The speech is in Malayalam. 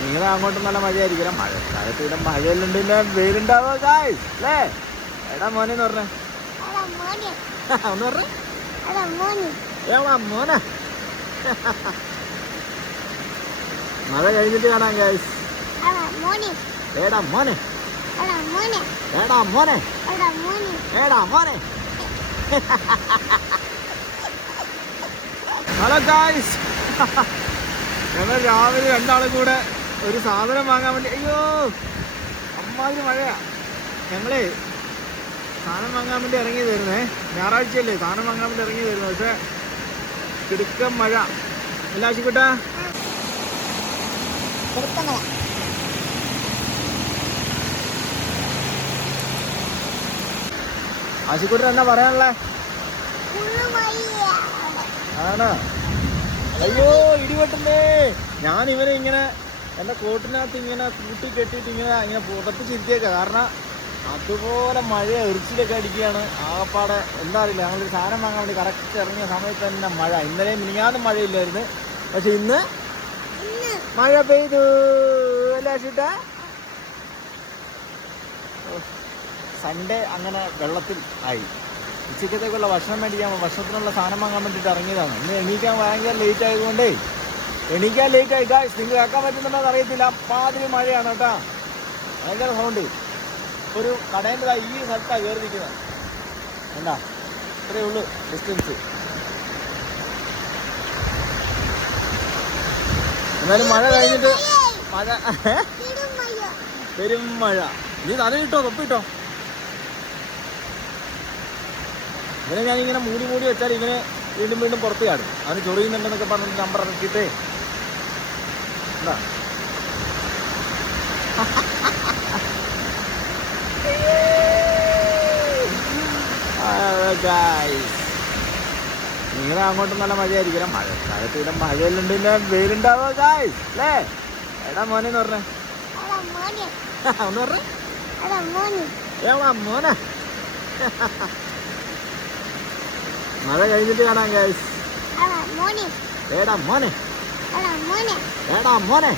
നിങ്ങളെ അങ്ങോട്ടും നല്ല മഴയായിരിക്കും. മഴക്കാലത്ത് ഇവിടെ മഴയിലുണ്ട്, വെയിലുണ്ടാവോ ഗായ്സ് അല്ലേ? എടാ മോനെന്ന് പറഞ്ഞേ, ഒന്ന് പറഞ്ഞേ, എടാ മോനെ. മഴ കഴിഞ്ഞിട്ട് കാണാം ഗായ്സ്. എടാ മോനെ, എടാ മോനെ, എടാ മോനെ. ഹലോ ഗായ്സ്, ഞങ്ങൾ രാവിലെ രണ്ടാളും കൂടെ ഒരു സാധനം വാങ്ങാൻ വേണ്ടി, അയ്യോ അമ്മാതിരി മഴയാ. ഞങ്ങളെ സാധനം വാങ്ങാൻ വേണ്ടി ഇറങ്ങിയതായിരുന്നേ, ഞായറാഴ്ചയല്ലേ, സാധനം വാങ്ങാൻ വേണ്ടി ഇറങ്ങിയതായിരുന്നു. പക്ഷെ കിടുക്കം മഴ. അല്ല ആശിക്കുട്ടാ? ആശിക്കുട്ടൻ എന്നാ പറയാനുള്ളേ? ആണോ? അയ്യോ ഇടിവെട്ടുന്നേ. ഞാൻ ഇവനെ ഇങ്ങനെ എൻ്റെ കോട്ടിനകത്ത് ഇങ്ങനെ കൂട്ടി കെട്ടിയിട്ട് ഇങ്ങനെ പുറപ്പിച്ചിരുത്തിയേക്കാം. കാരണം അതുപോലെ മഴ എറിച്ചിലൊക്കെ അടിക്കുകയാണ്. ആകപ്പാടെ എന്താ അറിയില്ല. ഞങ്ങളൊരു സാധനം വാങ്ങാൻ വേണ്ടി കറക്റ്റ് ഇറങ്ങിയ സമയത്ത് തന്നെ മഴ. ഇന്നലെയും മിനിഞ്ഞാന്നും മഴയില്ലായിരുന്നു, പക്ഷെ ഇന്ന് മഴ പെയ്തു. അല്ലേ ആശിട്ടാ? സൺഡേ അങ്ങനെ വെള്ളത്തിൽ ആയി. ഉച്ചക്കത്തേക്കുള്ള ഭക്ഷണം മേടിക്കാൻ, ഭക്ഷണത്തിനുള്ള സാധനം വാങ്ങാൻ വേണ്ടിയിട്ട് ഇറങ്ങിയതാണ്. ഇന്ന് എണീക്കാൻ ഭയങ്കര ലേറ്റ് ആയതുകൊണ്ടേ, എണീക്കാൻ ലേറ്റ് ആയി. ഗായ്സ് നിങ്ങൾ കേൾക്കാൻ പറ്റുന്നുണ്ടോന്ന് അറിയത്തില്ല, പാതിരി മഴയാണ് കേട്ടാ. ഭയങ്കര സൗണ്ട്. ഒരു കടേൻ്റെ ഈ സ്ഥലത്താണ് കയറി നിൽക്കുന്നത്. എന്താ ഇത്രയേ ഉള്ളൂ ഡിസ്റ്റൻസ്. എന്നാലും മഴ കഴിഞ്ഞിട്ട് പെരും മഴ. നീ നനയിട്ടോ, തൊപ്പിട്ടോ. ഇവനെ ഞാനിങ്ങനെ മൂടി വെച്ചാൽ ഇവനെ വീണ്ടും പുറത്ത് ചാടും. അവന് ചൊറിയുന്നുണ്ടെന്നൊക്കെ പറഞ്ഞിട്ട് നമ്പർ ഇറക്കിയിട്ടേ. എന്താ നിങ്ങളെ അങ്ങോട്ടും നല്ല മഴയായിരിക്കും. മഴക്കാലത്ത് ഇവിടെ മഴയിലുണ്ട്, വെയിലുണ്ടാവോ ഗായ്സ് അല്ലേ? എടാ മോനെന്ന് പറഞ്ഞേ, ഒന്ന് പറഞ്ഞേ, എടാ മോനെ. മഴ കഴിഞ്ഞിട്ട് കാണാം ഗായ്സ്. എടാ മോനെ, എടാ മോനെ, എടാ മോനെ.